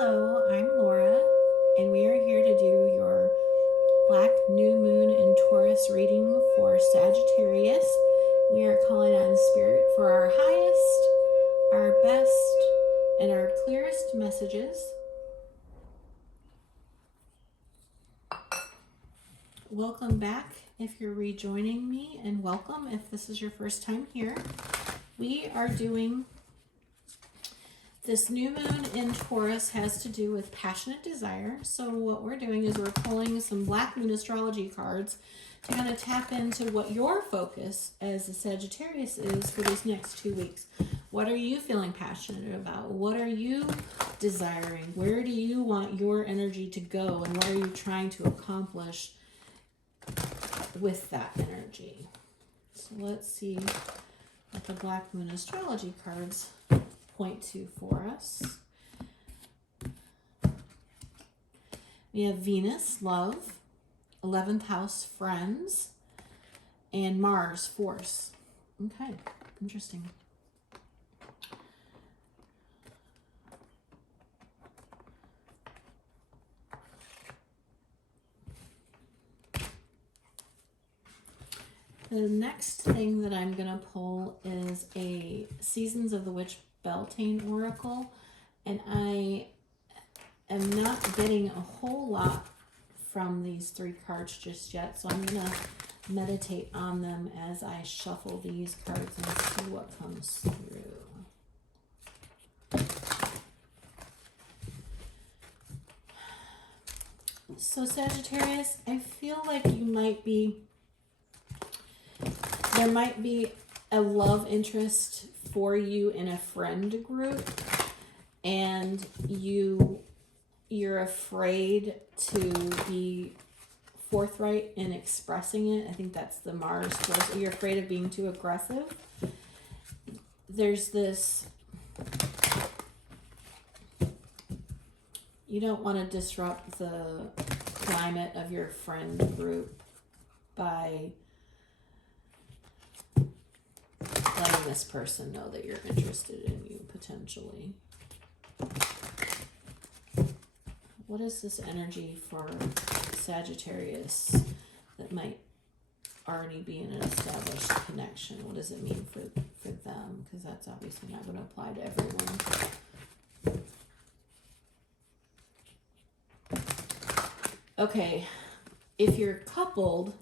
Hello, I'm Laura, and we are here to do your Black New Moon in Taurus reading for Sagittarius. We are calling on Spirit for our highest, our best, and our clearest messages. Welcome back if you're rejoining me, and welcome if this is your first time here. We are doing this new moon in Taurus has to do with passionate desire. So what we're doing is we're pulling some Black Moon astrology cards to kind of tap into what your focus as a Sagittarius is for these next 2 weeks. What are you feeling passionate about? What are you desiring? Where do you want your energy to go? And what are you trying to accomplish with that energy? So let's see what the Black Moon astrology cards point to for us. We have Venus, love, 11th house, friends, and Mars, force. Okay, interesting. The next thing that I'm going to pull is a Seasons of the Witch Beltane Oracle, and I am not getting a whole lot from these 3 cards just yet, so I'm going to meditate on them as I shuffle these cards and see what comes through. So Sagittarius, I feel like there might be a love interest for you in a friend group, and you're afraid to be forthright in expressing it. I think that's the Mars force. You're afraid of being too aggressive. There's this, you don't want to disrupt the climate of your friend group by letting this person know that you're interested in you potentially. What is this energy for Sagittarius that might already be in an established connection? What does it mean for them? Because that's obviously not going to apply to everyone. Okay, if you're coupled,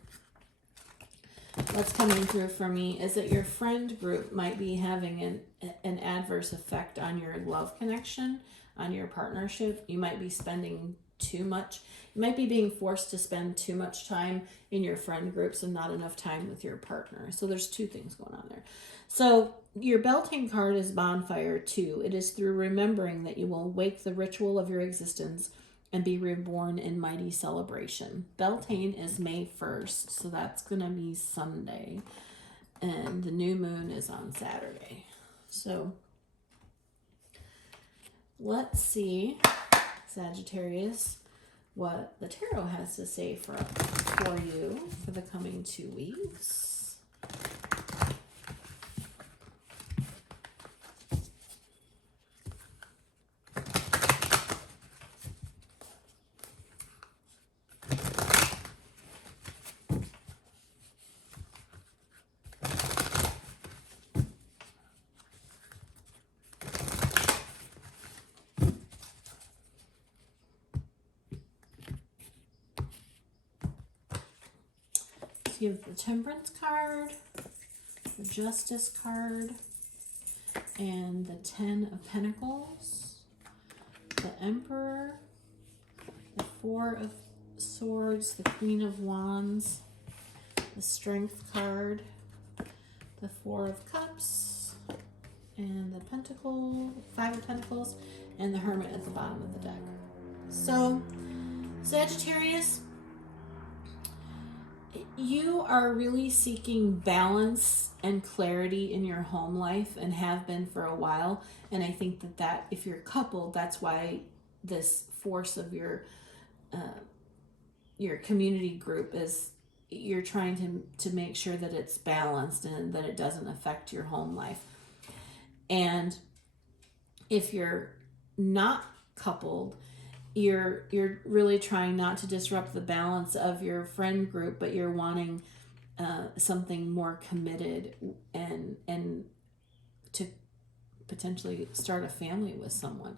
what's coming through for me is that your friend group might be having an adverse effect on your love connection, on your partnership. You might be spending too much. You might be being forced to spend too much time in your friend groups and not enough time with your partner. So there's 2 things going on there. So your Beltane card is bonfire 2. It is through remembering that you will wake the ritual of your existence and be reborn in mighty celebration. Beltane is May 1st, so that's going to be Sunday. And the new moon is on Saturday. So let's see, Sagittarius, what the tarot has to say for you for the coming 2 weeks. You have the Temperance card, the Justice card, and the 10 of Pentacles, the Emperor, the 4 of Swords, the Queen of Wands, the Strength card, the 4 of Cups, and the 5 of Pentacles, and the Hermit at the bottom of the deck. So, Sagittarius, you are really seeking balance and clarity in your home life and have been for a while. And I think that if you're coupled, that's why this force of your community group is you're trying to make sure that it's balanced and that it doesn't affect your home life. And if you're not coupled, you're really trying not to disrupt the balance of your friend group, but you're wanting something more committed and to potentially start a family with someone.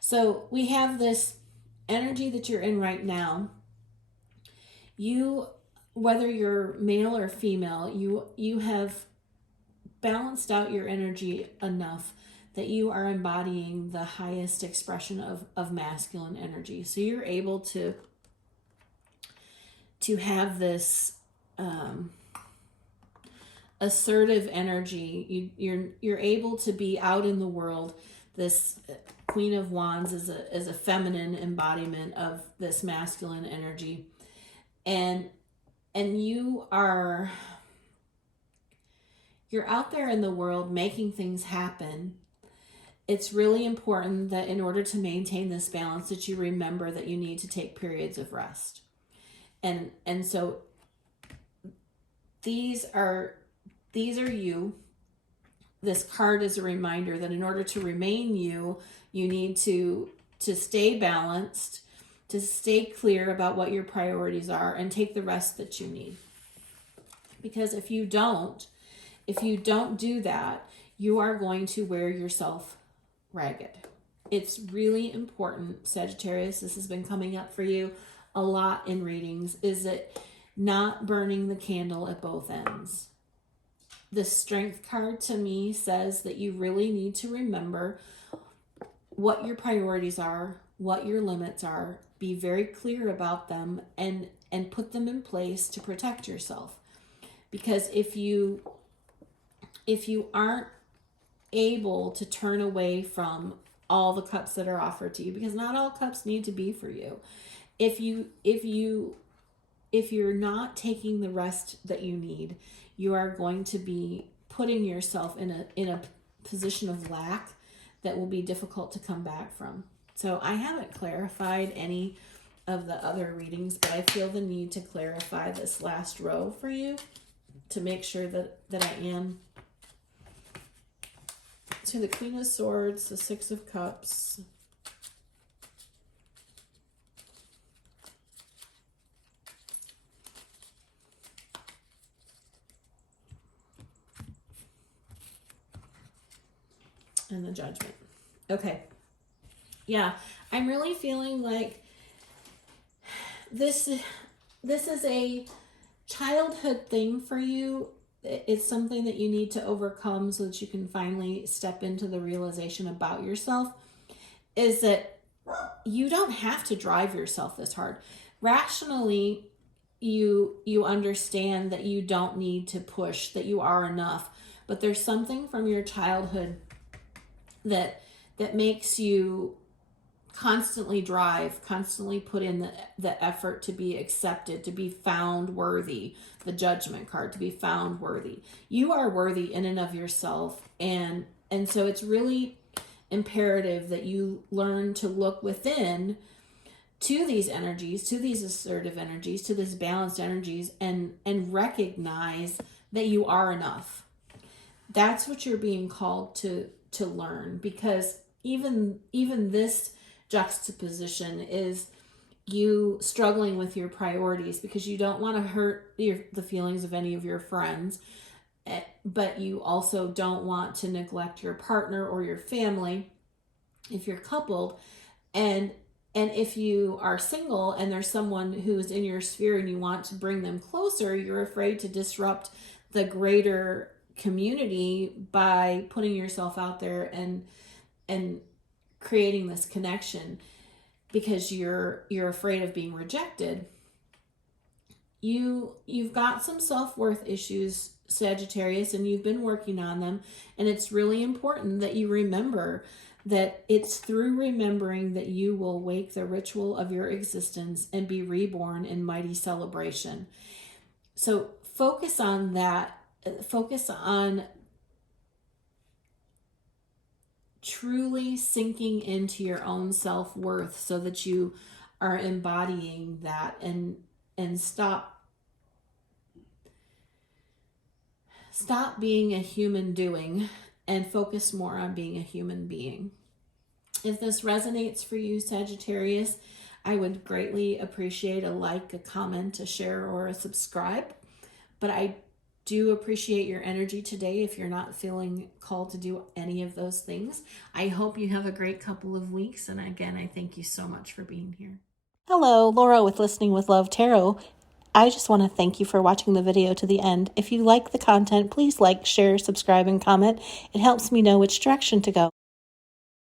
So we have this energy that you're in right now. You, whether you're male or female, you have balanced out your energy enough that you are embodying the highest expression of masculine energy. So you're able to have this assertive energy. You're able to be out in the world. This Queen of Wands is a feminine embodiment of this masculine energy, and you're out there in the world making things happen. It's really important that in order to maintain this balance, that you remember that you need to take periods of rest. And so these are you. This card is a reminder that in order to remain you need to stay balanced, to stay clear about what your priorities are, and take the rest that you need. Because if you don't do that, you are going to wear yourself ragged. It's really important, Sagittarius, this has been coming up for you a lot in readings, is that not burning the candle at both ends. The Strength card to me says that you really need to remember what your priorities are, what your limits are, be very clear about them, and put them in place to protect yourself. Because if you aren't able to turn away from all the cups that are offered to you, because not all cups need to be for you, if you're not taking the rest that you need, you are going to be putting yourself in a position of lack that will be difficult to come back from. So I haven't clarified any of the other readings, but I feel the need to clarify this last row for you to make sure that I am. So the Queen of Swords, the Six of Cups, and the Judgment. Okay. Yeah, I'm really feeling like this is a childhood thing for you. It's something that you need to overcome so that you can finally step into the realization about yourself, is that you don't have to drive yourself this hard. Rationally, you understand that you don't need to push, that you are enough, but there's something from your childhood that makes you constantly drive, constantly put in the effort to be accepted, to be found worthy. The Judgment card, to be found worthy. You are worthy in and of yourself, and so it's really imperative that you learn to look within to these energies, to these assertive energies, to these balanced energies, and recognize that you are enough. That's what you're being called to learn, because even this juxtaposition is you struggling with your priorities because you don't want to hurt the feelings of any of your friends, but you also don't want to neglect your partner or your family if you're coupled. And if you are single and there's someone who's in your sphere and you want to bring them closer, you're afraid to disrupt the greater community by putting yourself out there and creating this connection because you're afraid of being rejected. You've got some self-worth issues, Sagittarius, and you've been working on them, and it's really important that you remember that it's through remembering that you will wake the ritual of your existence and be reborn in mighty celebration. So focus on that. Focus on truly sinking into your own self-worth so that you are embodying that, and stop being a human doing and focus more on being a human being. If this resonates for you, Sagittarius, I would greatly appreciate a like, a comment, a share, or a subscribe. But I do appreciate your energy today if you're not feeling called to do any of those things. I hope you have a great couple of weeks. And again, I thank you so much for being here. Hello, Laura with Listening with Love Tarot. I just want to thank you for watching the video to the end. If you like the content, please like, share, subscribe, and comment. It helps me know which direction to go.